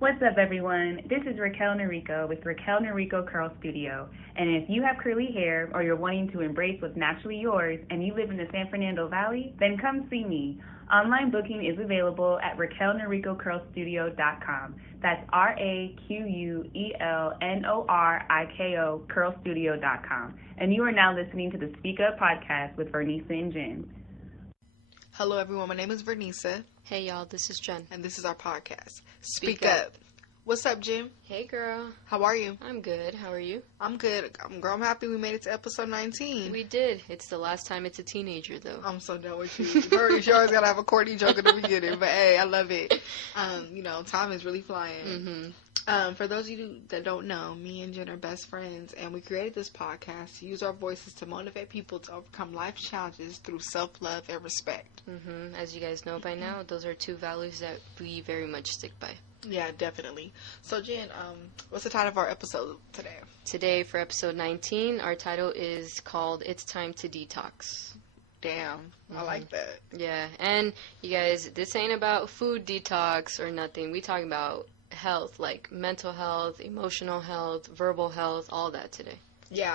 What's up, everyone? This is Raquel Norrico with Raquel Norrico Curl Studio. And if you have curly hair or you're wanting to embrace what's naturally yours and you live in the San Fernando Valley, then come see me. Online booking is available at RaquelNorricoCurlStudio.com. That's RaquelNorrico Curlstudio.com. And you are now listening to the SpeakUp podcast with Vernisa and Jen. Hello, everyone. My name is Vernisa. Hey, y'all. This is Jen. And this is our podcast, Speak Up. What's up, Jim? Hey, girl. How are you? I'm good. How are you? I'm good. I'm happy we made it to episode 19. We did. It's the last time it's a teenager, though. I'm so done with you. You always got to have a corny joke in the beginning. But, hey, I love it. Time is really flying. Mm-hmm. For those of you that don't know, me and Jen are best friends, and we created this podcast to use our voices to motivate people to overcome life's challenges through self-love and respect. Mm-hmm. As you guys know by now, those are two values that we very much stick by. Yeah, definitely. So, Jen, what's the title of our episode today? Today, for episode 19, our title is called It's Time to Detox. Damn, I like that. Yeah, and you guys, this ain't about food detox or nothing. We talking about health, like mental health, emotional health, verbal health, all that today. Yeah,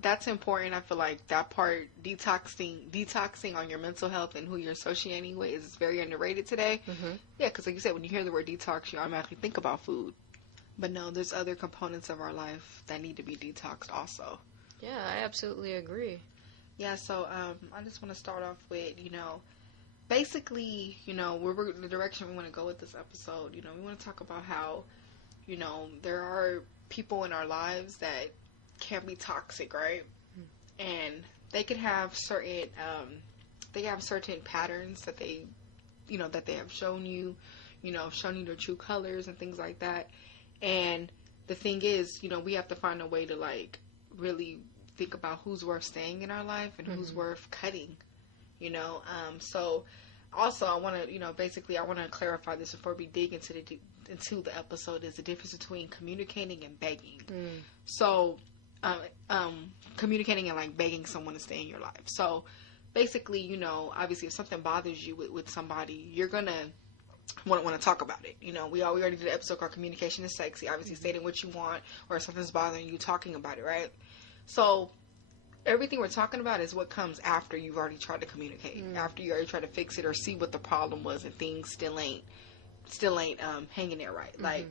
that's important. I feel like that part, detoxing on your mental health and who you're associating with, is very underrated today. Mm-hmm. Yeah, because like you said, when you hear the word detox, you automatically think about food. But no, there's other components of our life that need to be detoxed also. Yeah, I absolutely agree. Yeah, so I just want to start off with, basically, we're the direction we want to go with this episode. We want to talk about how, there are people in our lives that can be toxic, right? And they could have certain patterns that they have shown you, shown you their true colors and things like that. And the thing is, we have to find a way to like really think about who's worth staying in our life and who's worth cutting, so also I want to, basically I want to clarify this before we dig into the episode, is the difference between communicating and begging. So, communicating and like begging someone to stay in your life. So basically, obviously if something bothers you with somebody, you're going to want to talk about it. We already did an episode called Communication is Sexy, obviously stating what you want, or if something's bothering you, talking about it, right? So everything we're talking about is what comes after you've already tried to communicate, after you already tried to fix it or see what the problem was and things still ain't hanging there right. Like,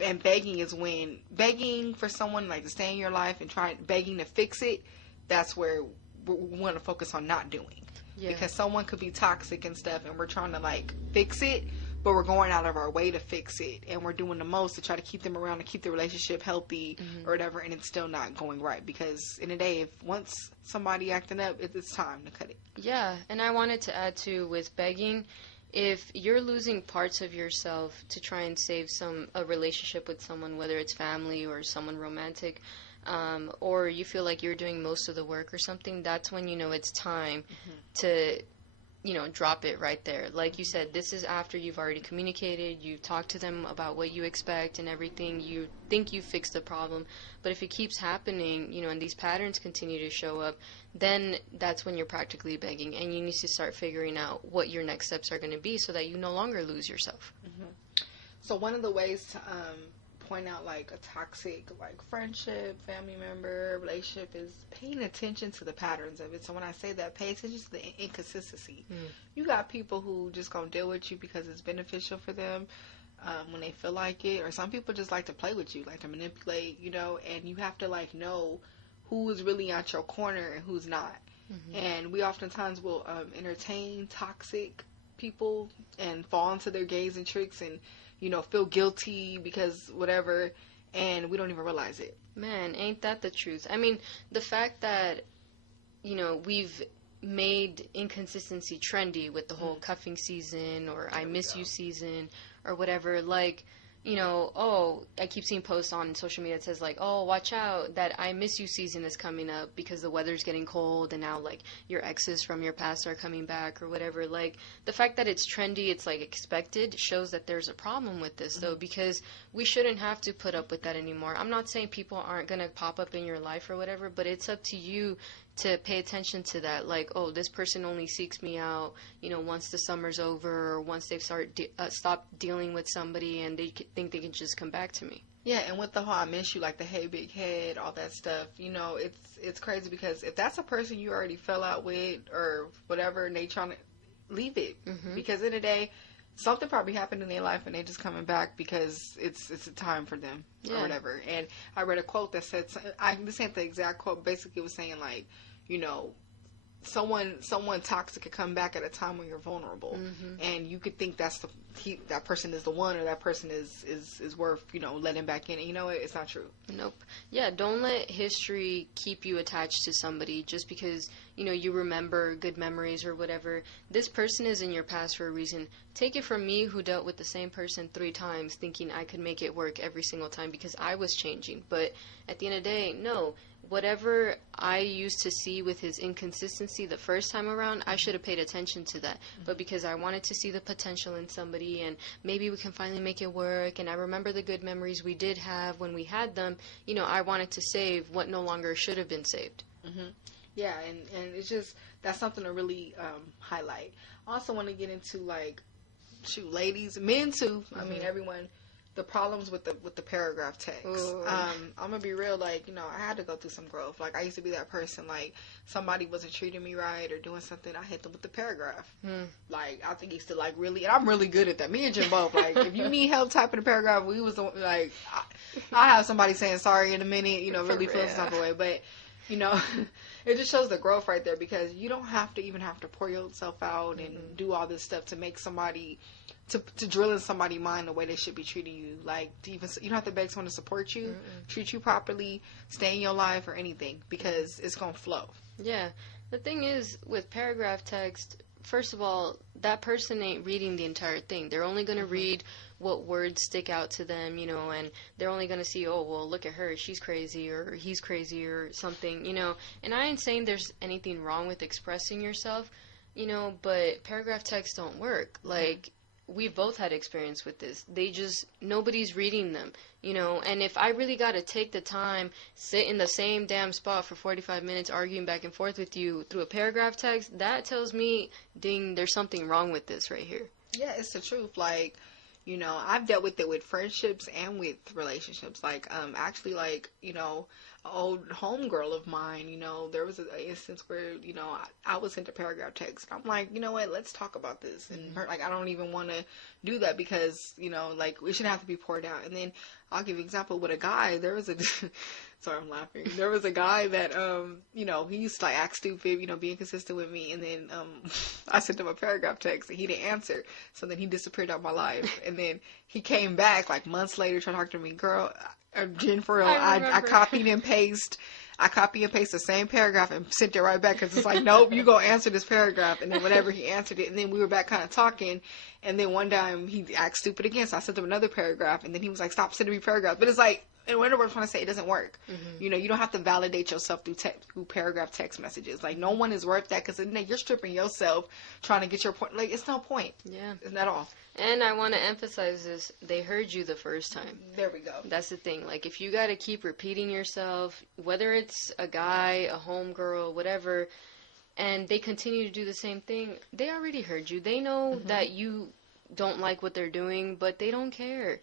and begging is when begging for someone like to stay in your life and begging to fix it. That's where we want to focus on not doing. Yeah. Because someone could be toxic and stuff, and we're trying to like fix it, but we're going out of our way to fix it, and we're doing the most to try to keep them around, to keep the relationship healthy or whatever, and it's still not going right. Because in the day, if once somebody acting up, it's time to cut it. Yeah, and I wanted to add too, with begging, if you're losing parts of yourself to try and save a relationship with someone, whether it's family or someone romantic, or you feel like you're doing most of the work or something, that's when it's time to drop it right there. Like you said, this is after you've already communicated, you talked to them about what you expect and everything, you think you fixed the problem, but if it keeps happening, and these patterns continue to show up, then that's when you're practically begging, and you need to start figuring out what your next steps are going to be so that you no longer lose yourself. So one of the ways to point out like a toxic like friendship, family member, relationship is paying attention to the patterns of it. So when I say that, pay attention to the inconsistency. You got people who just gonna deal with you because it's beneficial for them when they feel like it, or some people just like to play with you, like to manipulate, and you have to like know who is really at your corner and who's not. And we oftentimes will entertain toxic people and fall into their games and tricks and feel guilty because whatever, and we don't even realize it. Man, ain't that the truth? I mean, the fact that, we've made inconsistency trendy with the whole cuffing season or I miss you season or whatever, like, I keep seeing posts on social media that says like, oh, watch out, that I miss you season is coming up because the weather's getting cold and now like your exes from your past are coming back or whatever. Like, the fact that it's trendy, it's like expected, shows that there's a problem with this though, because we shouldn't have to put up with that anymore. I'm not saying people aren't going to pop up in your life or whatever, but it's up to you to pay attention to that. Like, oh, this person only seeks me out, once the summer's over, or once they've stopped dealing with somebody and they think they can just come back to me. Yeah, and with the whole I miss you, like the hey big head, all that stuff, it's crazy because if that's a person you already fell out with or whatever, and they trying to leave it, because in the day, something probably happened in their life and they just coming back because it's a time for them or whatever. And I read a quote that said, this ain't the exact quote, basically it was saying like, someone toxic could come back at a time when you're vulnerable, and you could think that person is the one, or that person is worth letting back in. And it's not true. Nope. Yeah, don't let history keep you attached to somebody just because you remember good memories or whatever. This person is in your past for a reason. Take it from me, who dealt with the same person 3 times, thinking I could make it work every single time because I was changing. But at the end of the day, no. Whatever I used to see with his inconsistency the first time around, I should have paid attention to that. But because I wanted to see the potential in somebody and maybe we can finally make it work, and I remember the good memories we did have when we had them, I wanted to save what no longer should have been saved. Yeah, and it's just, that's something to really highlight. I also want to get into, like, ladies, men too, I mean, everyone, the problems with the paragraph text. I'm gonna be real, like, I had to go through some growth. Like, I used to be that person, like, somebody wasn't treating me right or doing something, I hit them with the paragraph. Like, I think used to, like, really, and I'm really good at that. Me and Jim both, like, if you need help typing a paragraph, we was, like, I have somebody saying sorry in a minute, really feeling some type of way, but, it just shows the growth right there, because you don't have to pour yourself out and do all this stuff to make somebody, to drill in somebody's mind the way they should be treating you. Like, you don't have to beg someone to support you, treat you properly, stay in your life or anything, because it's going to flow. Yeah. The thing is, with paragraph text, first of all, that person ain't reading the entire thing. They're only going to read what words stick out to them, and they're only going to see, oh, well, look at her, she's crazy, or he's crazy, or something, And I ain't saying there's anything wrong with expressing yourself, but paragraph texts don't work. Like, we've both had experience with this. Nobody's reading them, and if I really got to take the time, sit in the same damn spot for 45 minutes arguing back and forth with you through a paragraph text, that tells me, ding, there's something wrong with this right here. Yeah, it's the truth. Like, I've dealt with it with friendships and with relationships. Like, actually, like, an old homegirl of mine, there was an instance where, I was into paragraph text. I'm like, you know what, let's talk about this. And her, like, I don't even want to do that because, like, it shouldn't have to be poured out. And then I'll give you an example with a guy. There was a, sorry, I'm laughing. There was a guy that, he used to, like, act stupid, be inconsistent with me. And then I sent him a paragraph text and he didn't answer. So then he disappeared out of my life. And then he came back, like, months later trying to talk to me. Girl, Jen, for real, I copied and paste the same paragraph and sent it right back, because it's like, nope, you go answer this paragraph. And then whenever he answered it, and then we were back kind of talking, and then one time he acted stupid again, so I sent him another paragraph, and then he was like, stop sending me paragraphs. But it's like, and whatever I'm trying to say, it doesn't work. You don't have to validate yourself through paragraph text messages. Like, no one is worth that, because you're stripping yourself trying to get your point. Like, it's no point. Yeah. It's not all. And I want to emphasize this, they heard you the first time. There we go. That's the thing. Like, if you got to keep repeating yourself, whether it's a guy, a homegirl, whatever, and they continue to do the same thing, they already heard you. They know that you don't like what they're doing, but they don't care.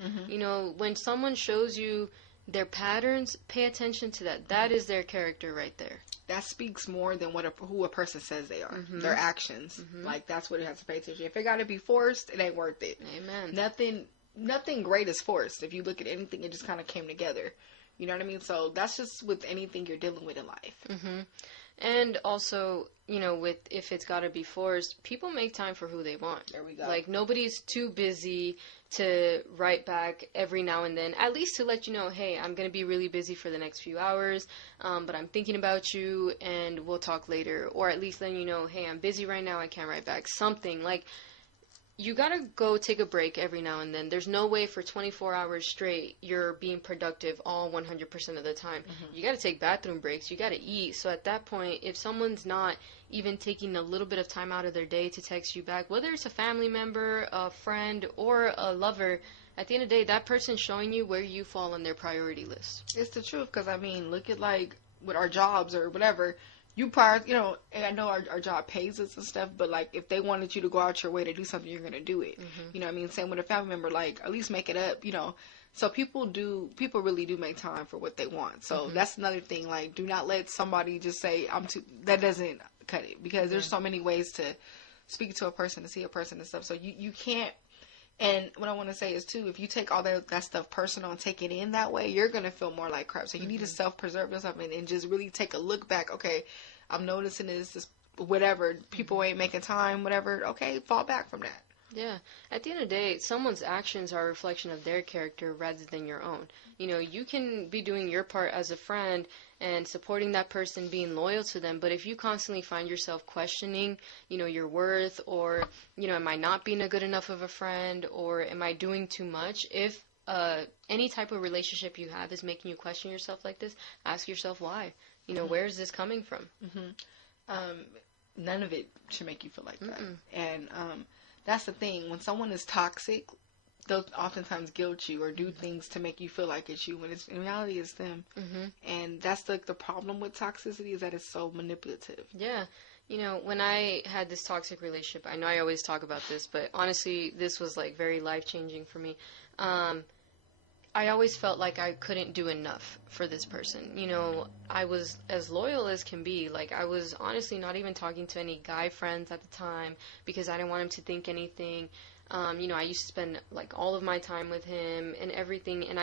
When someone shows you their patterns, pay attention to that. That is their character right there. That speaks more than who a person says they are. Their actions. Like, that's what it has to pay attention. If it got to be forced, it ain't worth it. Amen. Nothing great is forced. If you look at anything, it just kind of came together. You know what I mean? So that's just with anything you're dealing with in life. And also, if it's got to be forced, people make time for who they want. There we go. Like, nobody's too busy to write back every now and then, at least to let you know, hey, I'm going to be really busy for the next few hours, but I'm thinking about you and we'll talk later. Or at least letting you know, hey, I'm busy right now, I can't write back. Something. Like, you got to go take a break every now and then. There's no way for 24 hours straight you're being productive all 100% of the time. You got to take bathroom breaks. You got to eat. So at that point, if someone's not even taking a little bit of time out of their day to text you back, whether it's a family member, a friend, or a lover, at the end of the day, that person's showing you where you fall on their priority list. It's the truth, because, I mean, look at, like, with our jobs or whatever, you prior, you know, and I know our job pays us and stuff, but like if they wanted you to go out your way to do something, you're gonna do it. You know what I mean? Same with a family member, like at least make it up, you know. So people really do make time for what they want. So that's another thing. Like, do not let somebody just say I'm too. That doesn't cut it, because there's so many ways to speak to a person, to see a person and stuff. So you can't. And what I want to say is, too, if you take all that stuff personal and take it in that way, you're going to feel more like crap. So you need to self-preserve yourself and just really take a look back. Okay, I'm noticing this whatever. People ain't making time, whatever. Okay, fall back from that. Yeah. At the end of the day, someone's actions are a reflection of their character rather than your own. You know, you can be doing your part as a friend and supporting that person, being loyal to them, but if you constantly find yourself questioning, you know, your worth, or, you know, am I not being a good enough of a friend, or am I doing too much? If any type of relationship you have is making you question yourself like this, ask yourself why. You know, where is this coming from? None of it should make you feel like that. And that's the thing. When someone is toxic, they'll oftentimes guilt you or do things to make you feel like it's you, when it's in reality it's them. And that's like the problem with toxicity, is that it's so manipulative. Yeah. You know, when I had this toxic relationship, I know I always talk about this, but honestly, this was like very life-changing for me. I always felt like I couldn't do enough for this person. You know, I was as loyal as can be. Like, I was honestly not even talking to any guy friends at the time because I didn't want him to think anything. You know, I used to spend like all of my time with him and everything, and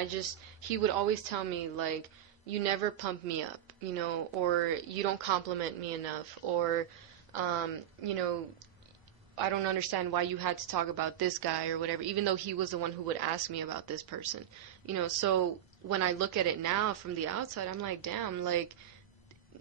he would always tell me, like, you never pump me up, you know, or you don't compliment me enough, or, you know, I don't understand why you had to talk about this guy or whatever, even though he was the one who would ask me about this person, you know. So when I look at it now from the outside, I'm like, damn, like,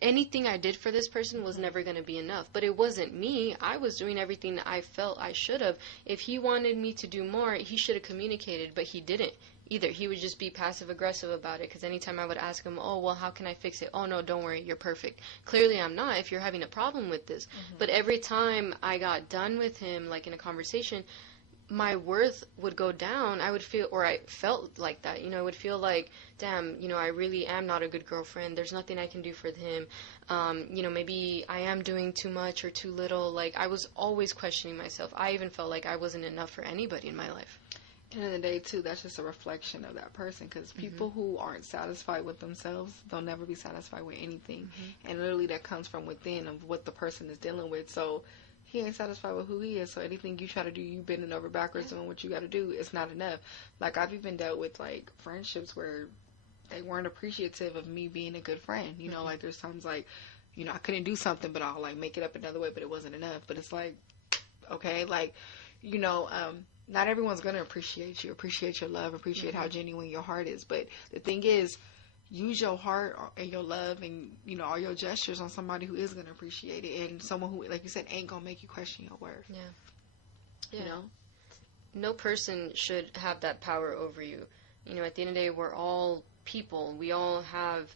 anything I did for this person was never going to be enough. But it wasn't me. I was doing everything that I felt I should have. If he wanted me to do more, he should have communicated, but he didn't either. He would just be passive-aggressive about it, because anytime I would ask him, oh, well, how can I fix it? Oh, no, don't worry, you're perfect. Clearly I'm not if you're having a problem with this. But every time I got done with him, like in a conversation, my worth would go down. I would feel, or I felt like that, you know, I would feel like, damn, you know, I really am not a good girlfriend. There's nothing I can do for him. You know, maybe I am doing too much or too little. Like, I was always questioning myself. I even felt like I wasn't enough for anybody in my life. At the end of the day, too, that's just a reflection of that person, because people who aren't satisfied with themselves, they'll never be satisfied with anything. And literally that comes from within of what the person is dealing with. So he ain't satisfied with who he is, so anything you try to do, you bending over backwards doing what you got to do, it's not enough. Like, I've even dealt with, like, friendships where they weren't appreciative of me being a good friend. You know, like, there's times, like, you know, I couldn't do something, but I'll, like, make it up another way, but it wasn't enough. But it's like, okay, like, you know, not everyone's going to appreciate you, appreciate your love, appreciate how genuine your heart is. But the thing is, use your heart and your love and, you know, all your gestures on somebody who is going to appreciate it, and someone who, like you said, ain't going to make you question your worth. Yeah. You know? No person should have that power over you. You know, at the end of the day, we're all people. We all have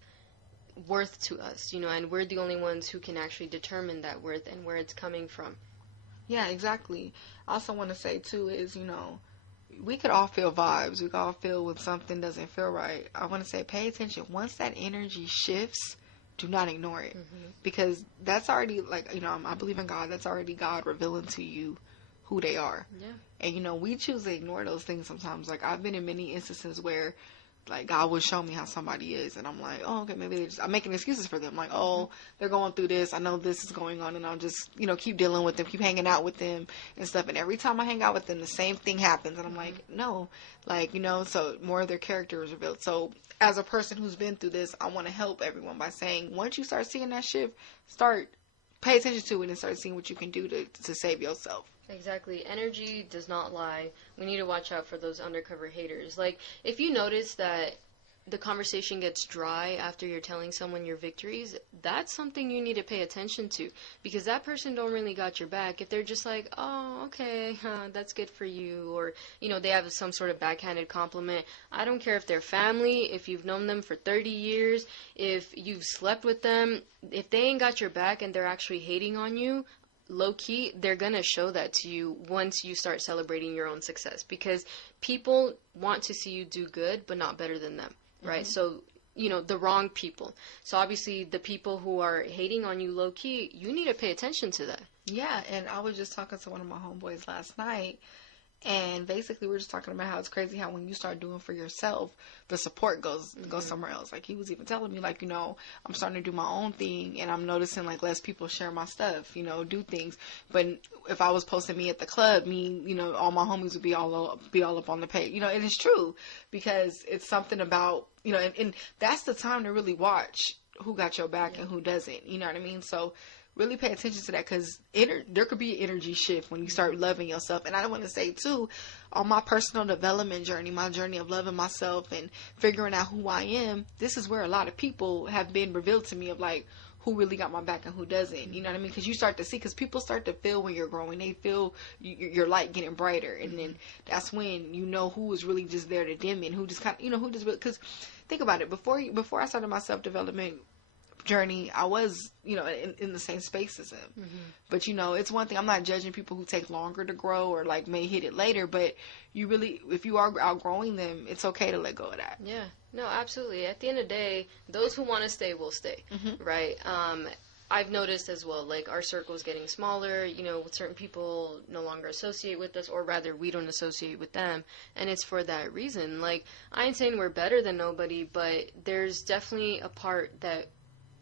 worth to us, you know, and we're the only ones who can actually determine that worth and where it's coming from. Yeah, exactly. I also want to say, too, is, you know, we could all feel vibes. We could all feel when something doesn't feel right. I want to say, pay attention. Once that energy shifts, do not ignore it. Because that's already, like, you know, I believe in God. That's already God revealing to you who they are. Yeah. And, you know, we choose to ignore those things sometimes. Like, I've been in many instances where, like, God will show me how somebody is, and I'm like, oh, okay, maybe I'm making excuses for them. Like, oh, they're going through this. I know this is going on, and I'll just, you know, keep dealing with them, keep hanging out with them and stuff. And every time I hang out with them, the same thing happens. And I'm like, no, like, you know, so more of their character is revealed. So as a person who's been through this, I want to help everyone by saying, once you start seeing that shift, pay attention to it and start seeing what you can do to save yourself. Exactly. Energy does not lie. We need to watch out for those undercover haters. Like, if you notice that the conversation gets dry after you're telling someone your victories, that's something you need to pay attention to, because that person don't really got your back. If they're just like, oh, okay, that's good for you, or, you know, they have some sort of backhanded compliment. I don't care if they're family, if you've known them for 30 years, if you've slept with them, if they ain't got your back and they're actually hating on you, low-key, they're going to show that to you once you start celebrating your own success, because people want to see you do good but not better than them, right? So the wrong people. So obviously the people who are hating on you low key, you need to pay attention to that. Yeah, and I was just talking to one of my homeboys last night, and basically we're just talking about how it's crazy how when you start doing for yourself, the support goes somewhere else. Like, he was even telling me, like, I'm starting to do my own thing, and I'm noticing, like, less people share my stuff, do things. But if I was posting me at the club, all my homies would be all up on the page. And it's true, because it's something about, and that's the time to really watch who got your back and who doesn't. You know what I mean? So really pay attention to that, because there could be an energy shift when you start loving yourself. And I want to say, too, on my personal development journey, my journey of loving myself and figuring out who I am, this is where a lot of people have been revealed to me of, like, who really got my back and who doesn't. You know what I mean? Because you start to see, because people start to feel when you're growing. They feel your light getting brighter. And then that's when you know who is really just there to dim it, and who just kind of, who just really, because think about it. Before I started my self-development journey, I was, in the same space as him. But, it's one thing. I'm not judging people who take longer to grow or, like, may hit it later. But you really, if you are outgrowing them, it's okay to let go of that. Yeah. No, absolutely. At the end of the day, those who want to stay will stay, right? I've noticed as well, like, our circle is getting smaller, certain people no longer associate with us, or rather, we don't associate with them, and it's for that reason. Like, I ain't saying we're better than nobody, but there's definitely a part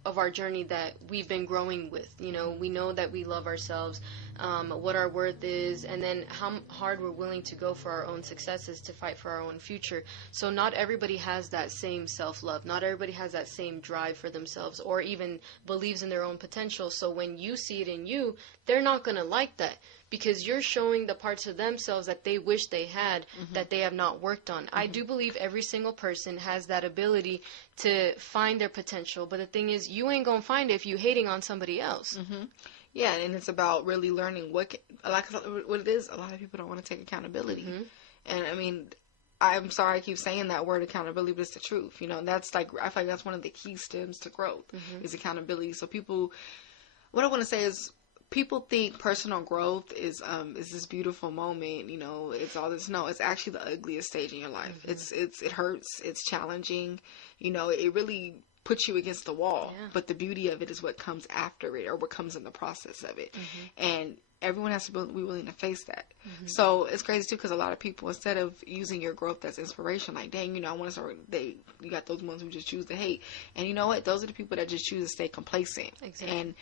of our journey that we've been growing with. We know that we love ourselves, what our worth is, and then how hard we're willing to go for our own successes, to fight for our own future. So not everybody has that same self-love. Not everybody has that same drive for themselves, or even believes in their own potential. So when you see it in you, they're not going to like that, because you're showing the parts of themselves that they wish they had, that they have not worked on. I do believe every single person has that ability to find their potential, but the thing is, you ain't gonna find it if you hating on somebody else. Yeah, and it's about really learning what it is. A lot of people don't want to take accountability. And I mean, I'm sorry I keep saying that word, accountability, but it's the truth. That's like, I feel like that's one of the key stems to growth, is accountability. So what I want to say is, people think personal growth is this beautiful moment, it's all this. No, it's actually the ugliest stage in your life. It hurts, it's challenging, it really puts you against the wall. Yeah. But the beauty of it is what comes after it, or what comes in the process of it. And everyone has to be willing to face that. So it's crazy too, because a lot of people, instead of using your growth as inspiration, like, dang, I want to start, you got those ones who just choose to hate. And you know what? Those are the people that just choose to stay complacent. Exactly. And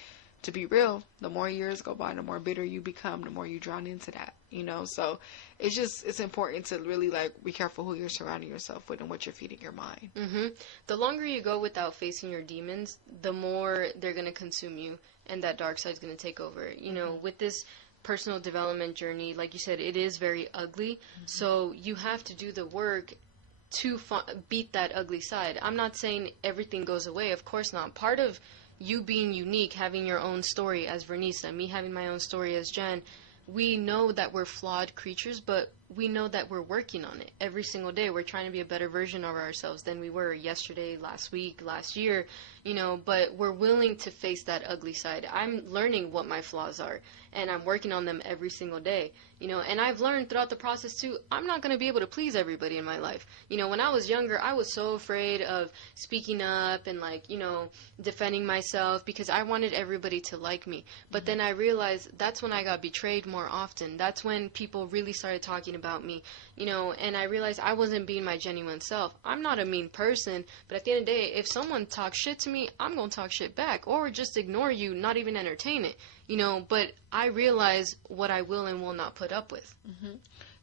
to be real, the more years go by, the more bitter you become, the more you drown into that, So it's important to really, like, be careful who you're surrounding yourself with and what you're feeding your mind. The longer you go without facing your demons, the more they're going to consume you, and that dark side's going to take over. With this personal development journey, like you said, it is very ugly. So you have to do the work to beat that ugly side. I'm not saying everything goes away. Of course not. Part of you being unique, having your own story as Vernisa, me having my own story as Jen, we know that we're flawed creatures, but we know that we're working on it every single day. We're trying to be a better version of ourselves than we were yesterday, last week, last year, but we're willing to face that ugly side. I'm learning what my flaws are, and I'm working on them every single day, and I've learned throughout the process too, I'm not going to be able to please everybody in my life. When I was younger, I was so afraid of speaking up and, like, defending myself, because I wanted everybody to like me. But then I realized that's when I got betrayed more often. That's when people really started talking about me, and I realized I wasn't being my genuine self. I'm not a mean person, but at the end of the day, if someone talks shit to me, I'm going to talk shit back, or just ignore you, not even entertain it, but I realize what I will and will not put up with.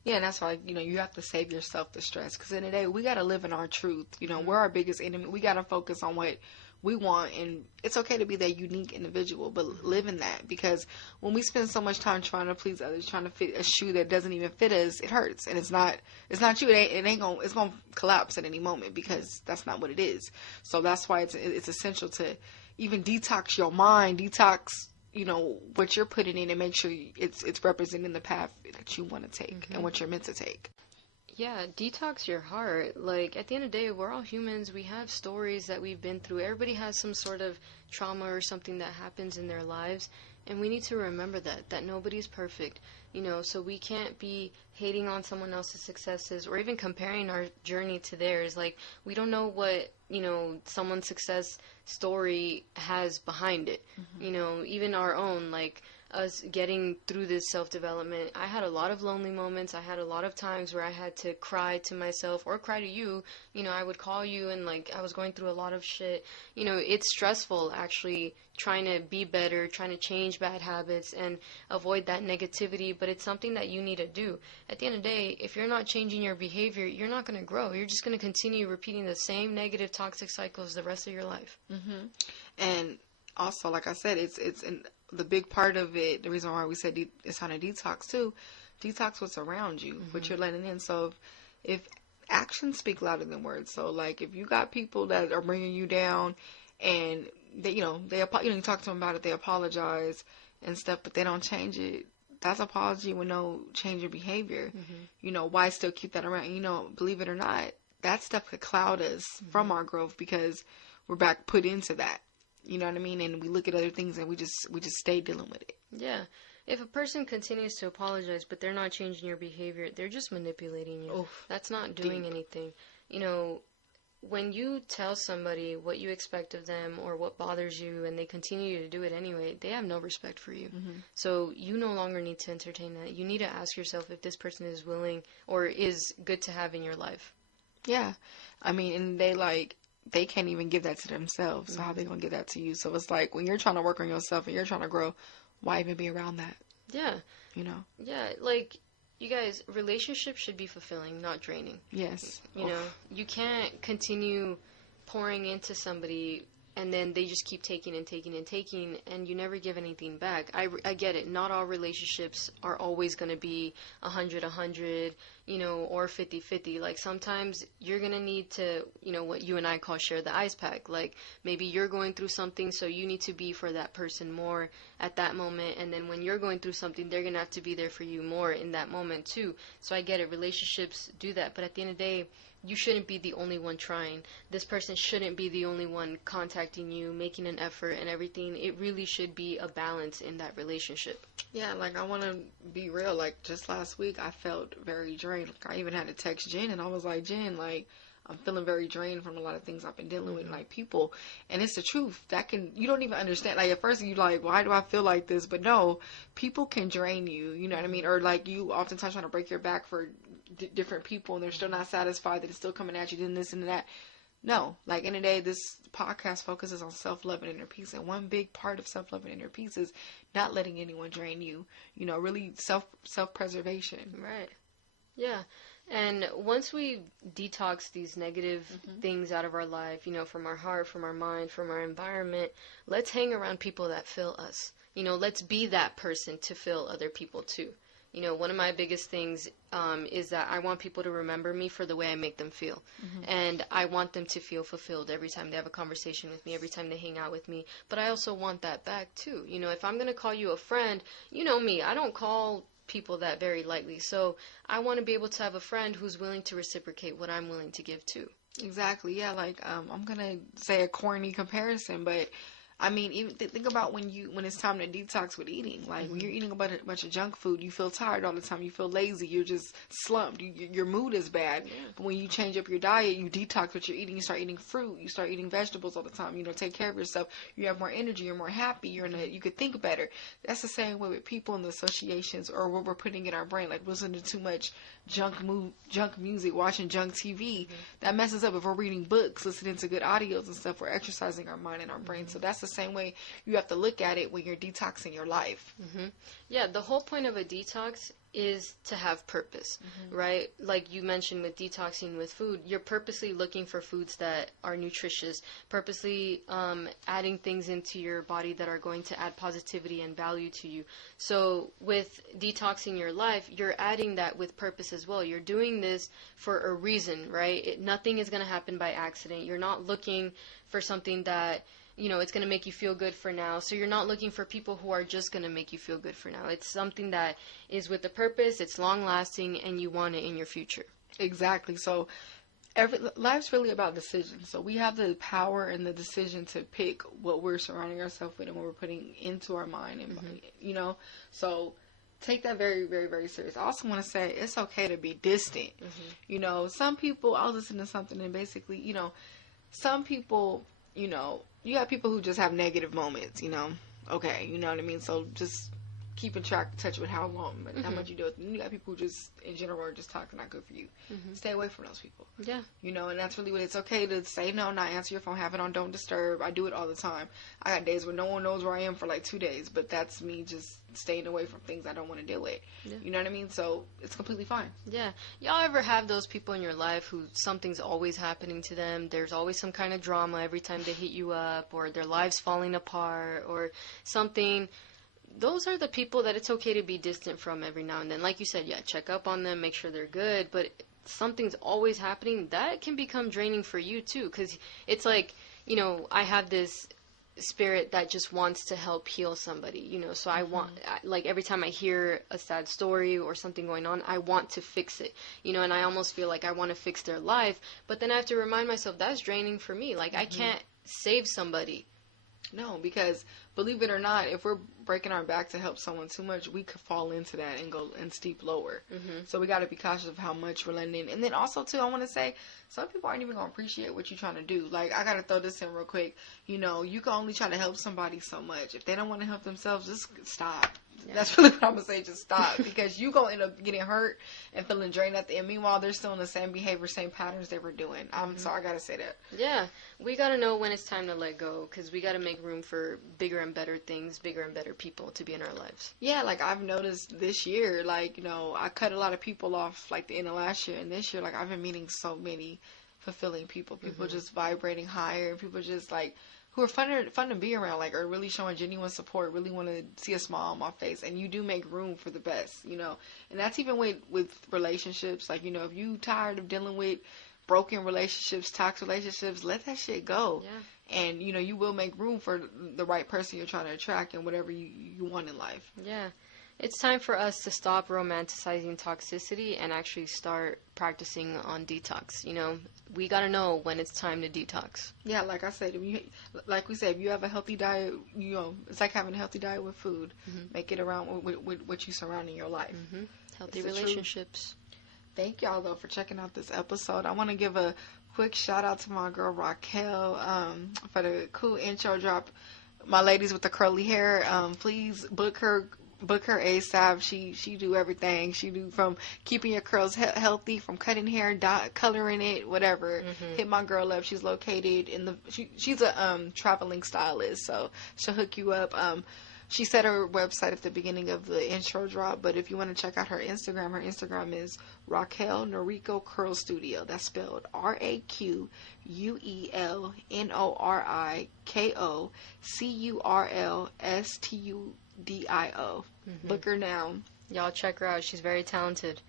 Yeah, and that's why, you have to save yourself the stress, because in the day, we got to live in our truth. We're our biggest enemy. We got to focus on what we want, and it's okay to be that unique individual, but live in that, because when we spend so much time trying to please others, trying to fit a shoe that doesn't even fit us, it hurts, and it's not you. It's gonna collapse at any moment, because that's not what it is. So that's why it's essential to even detox your mind, detox what you're putting in, and make sure it's representing the path that you want to take and what you're meant to take. Yeah, detox your heart. Like, at the end of the day, we're all humans. We have stories that we've been through. Everybody has some sort of trauma or something that happens in their lives. And we need to remember that nobody's perfect, so we can't be hating on someone else's successes or even comparing our journey to theirs. Like, we don't know what, someone's success story has behind it. Even our own, like, us getting through this self-development. I had a lot of lonely moments. I had a lot of times where I had to cry to myself or cry to you. I would call you and, like, I was going through a lot of shit. It's stressful, actually, trying to be better, trying to change bad habits and avoid that negativity, but it's something that you need to do. At the end of the day, if you're not changing your behavior, you're not going to grow. You're just going to continue repeating the same negative, toxic cycles the rest of your life. And also, like I said, it's the big part of it, the reason why we said it's on a detox too, detox what's around you, what you're letting in. So if actions speak louder than words, so like if you got people that are bringing you down and they, you talk to them about it, they apologize and stuff, but they don't change it, that's apology with no change of behavior. Why still keep that around? Believe it or not, that stuff could cloud us from our growth because we're back put into that. You know what I mean? And we look at other things and we just stay dealing with it. Yeah. If a person continues to apologize, but they're not changing your behavior, they're just manipulating you. Oof. That's not doing anything. When you tell somebody what you expect of them or what bothers you and they continue to do it anyway, they have no respect for you. So you no longer need to entertain that. You need to ask yourself if this person is willing or is good to have in your life. Yeah. I mean, and they can't even give that to themselves. So how they going to give that to you? So it's like when you're trying to work on yourself and you're trying to grow, why even be around that? Yeah. Yeah, like, you guys, relationships should be fulfilling, not draining. Yes. You can't continue pouring into somebody and then they just keep taking and taking and taking and you never give anything back. I get it. Not all relationships are always going to be 100-100, or 50-50. Like, sometimes you're going to need to, what you and I call share the ice pack. Like, maybe you're going through something, so you need to be for that person more at that moment. And then when you're going through something, they're going to have to be there for you more in that moment too. So I get it. Relationships do that. But at the end of the day, you shouldn't be the only one trying. This person shouldn't be the only one contacting you, making an effort and everything. It really should be a balance in that relationship. Yeah, like, I want to be real. Like, just last week, I felt very drained. Like, I even had to text Jen, and I was like, Jen, like, I'm feeling very drained from a lot of things I've been dealing with, like, people. And it's the truth. You don't even understand. Like, at first, you're like, why do I feel like this? But no, people can drain you, you know what I mean? Or, like, you oftentimes trying to break your back for different people, and they're still not satisfied that it's still coming at you, then this and that. No, like, in the day, this podcast focuses on self-love and inner peace, and one big part of self-love and inner peace is not letting anyone drain you, really self-preservation. Right. Yeah. And once we detox these negative things out of our life, from our heart, from our mind, from our environment, let's hang around people that fill us. Let's be that person to fill other people too. One of my biggest things is that I want people to remember me for the way I make them feel. And I want them to feel fulfilled every time they have a conversation with me, every time they hang out with me. But I also want that back too. If I'm going to call you a friend, you know me, I don't call people that very lightly. So I want to be able to have a friend who's willing to reciprocate what I'm willing to give too. Exactly. Yeah, like, I'm going to say a corny comparison, but I mean, even think about when it's time to detox with eating. Like, when you're eating a bunch of junk food, you feel tired all the time. You feel lazy. You're just slumped. Your mood is bad. Yeah. But when you change up your diet, you detox what you're eating. You start eating fruit. You start eating vegetables all the time. Take care of yourself. You have more energy. You're more happy. You could think better. That's the same way with people in the associations or what we're putting in our brain. Like, listening to too much junk music, watching junk TV. That messes up. If we're reading books, listening to good audios and stuff, we're exercising our mind and our brain. So that's the same way you have to look at it when you're detoxing your life. Yeah, the whole point of a detox is to have purpose, right? Like you mentioned with detoxing with food, you're purposely looking for foods that are nutritious, purposely adding things into your body that are going to add positivity and value to you. So with detoxing your life, you're adding that with purpose as well. You're doing this for a reason, right? Nothing is going to happen by accident. You're not looking for something that it's going to make you feel good for now. So you're not looking for people who are just going to make you feel good for now. It's something that is with a purpose, it's long lasting, and you want it in your future. Exactly. So life's really about decisions. So we have the power and the decision to pick what we're surrounding ourselves with and what we're putting into our mind and you know. So take that very, very, very serious. I also want to say it's okay to be distant. You know, some people, I'll listen to something and basically, you know, some people, you know, you have people who just have negative moments, you know. Okay, you know what I mean? So just keep in touch with how long, but how much you do it. And you got people who just, in general, are just talking not good for you. Stay away from those people. Yeah. You know, and that's really what it's okay to say no, not answer your phone, have it on don't disturb. I do it all the time. I got days where no one knows where I am for like 2 days, but that's me just staying away from things I don't want to deal with. Yeah. You know what I mean? So it's completely fine. Yeah. Y'all ever have those people in your life who something's always happening to them? There's always some kind of drama every time they hit you up, or their lives falling apart, or something. Those are the people that it's okay to be distant from every now and then. Like you said, yeah, check up on them, make sure they're good, but something's always happening. That can become draining for you too, because it's like, you know, I have this spirit that just wants to help heal somebody, you know, so I want, like, every time I hear a sad story or something going on, I want to fix it, you know, and I almost feel like I want to fix their life, but then I have to remind myself that's draining for me. Like, I can't save somebody. No, because believe it or not, if we're breaking our back to help someone too much, we could fall into that and go and steep lower. So we got to be cautious of how much we're letting in. And then also, too, I want to say, some people aren't even going to appreciate what you're trying to do. Like, I got to throw this in real quick. You know, you can only try to help somebody so much. If they don't want to help themselves, just stop. Yeah. That's really what I'm going to say. Just stop. Because you're going to end up getting hurt and feeling drained at the end. Meanwhile, they're still in the same behavior, same patterns they were doing. So I got to say that. Yeah. We got to know when it's time to let go, because we got to make room for bigger and better things, bigger and better people to be in our lives. Yeah, like, I've noticed this year, like, you know, I cut a lot of people off, like, the end of last year. And this year, like, I've been meeting so many fulfilling people. People just vibrating higher. People just, like, who are fun to be around, like, are really showing genuine support, really want to see a smile on my face, and you do make room for the best, you know, and that's even with relationships. Like, you know, if you tired of dealing with broken relationships, toxic relationships, let that shit go. Yeah. And, you know, you will make room for the right person you're trying to attract and whatever you want in life. Yeah. It's time for us to stop romanticizing toxicity and actually start practicing on detox. You know, we got to know when it's time to detox. Yeah, like I said, like we said, if you have a healthy diet, you know, it's like having a healthy diet with food. Make it around with what you surround in your life. Healthy relationships. Thank y'all, though, for checking out this episode. I want to give a quick shout out to my girl Raquel for the cool intro drop. My ladies with the curly hair, please book her ASAP. She do everything. She do from keeping your curls healthy, from cutting hair, coloring it, whatever. Hit my girl up. She's located in she's a traveling stylist, so she'll hook you up. She said her website at the beginning of the intro drop, but if you want to check out her Instagram is Raquel Noriko Curl Studio. That's spelled RAQUELNORIKOCURLSTUDIO. Book her now. Y'all check her out. She's very talented.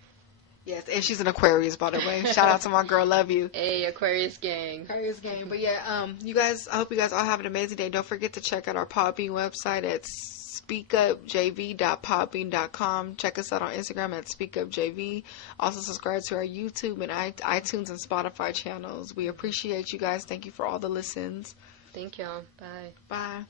Yes, and she's an Aquarius, by the way. Shout out to my girl. Love you. Hey, Aquarius gang. Aquarius gang. But yeah, you guys, I hope you guys all have an amazing day. Don't forget to check out our Podbean website at speakupjv.podbean.com. Check us out on Instagram at speakupjv. Also subscribe to our YouTube and iTunes and Spotify channels. We appreciate you guys. Thank you for all the listens. Thank y'all. Bye. Bye.